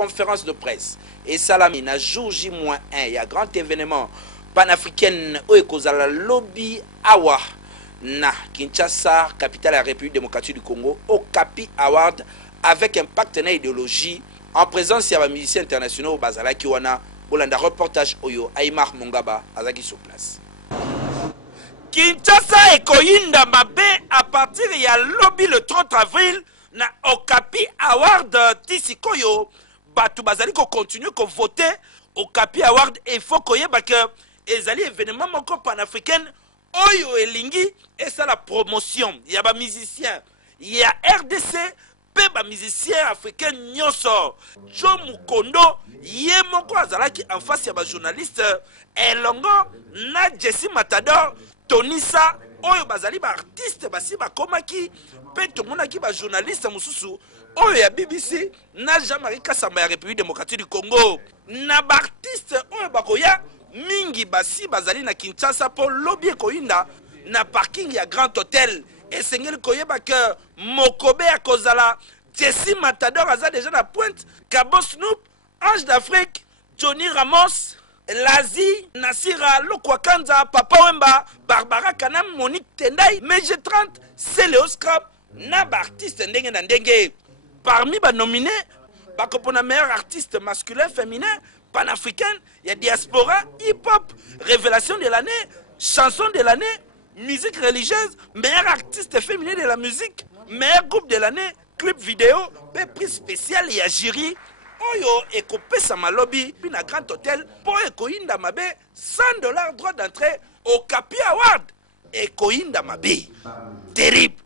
conférence de presse et salami na jour J-1, il y a grand événement panafricain au ekozala lobby awa na Kinshasa, capitale de la République démocratique du Congo, au Capi Award avec un partenaire idéologie en présence de musiciens internationaux Bazala Kiwana, Bolanda reportage Oyo Aymar Mongaba Azaki sur place. Kinshasa et Koyinda Mabe à partir il y a lobby le 30 avril na Okapi Award Tisikoyo Batu Bazali ko continue ko voter Okapi Award et faut koye ba que ezali événement moko panafricain Oyo elingi et ça la promotion il y a ba musicien il y a RDC pe ba musicien africain nyonso Jo Mukondo ye moko azalaki en face ya ba journaliste elongo na Jesse Matador Tonisa oyo bazali ba artiste basi ba komaki pe to monaki ba journaliste mususu oyo ya BBC na Jean-Marie Kasamba ya République démocratique du Congo na ba artiste oyo bakoya mingi basi bazali na Kinshasa pour lobby koyinda na parking ya Grand Hôtel et sengeli koyeba que Mokobe ya kozala Jesse Matador aza déjà na pointe Cabo Snoop Ange d'Afrique Johnny Ramos Lazi, Nasira, Lokwakanza, Papa Wemba, Barbara Kanam, Monique Tendai, MG30, c'est le Scrap, Nab artiste Ndenge Ndenge. Parmi les nominés, pour le meilleur artiste masculin, féminin, panafricain, il y a diaspora, hip-hop, révélation de l'année, chanson de l'année, musique religieuse, meilleur artiste féminin de la musique, meilleur groupe de l'année, clip vidéo, prix spécial, il y a jury. Oyo ekopesa malobi na Grand Hôtel pour ekoyinda mabe $100 droit d'entrée au Capi Award ekoyinda mabe terrible.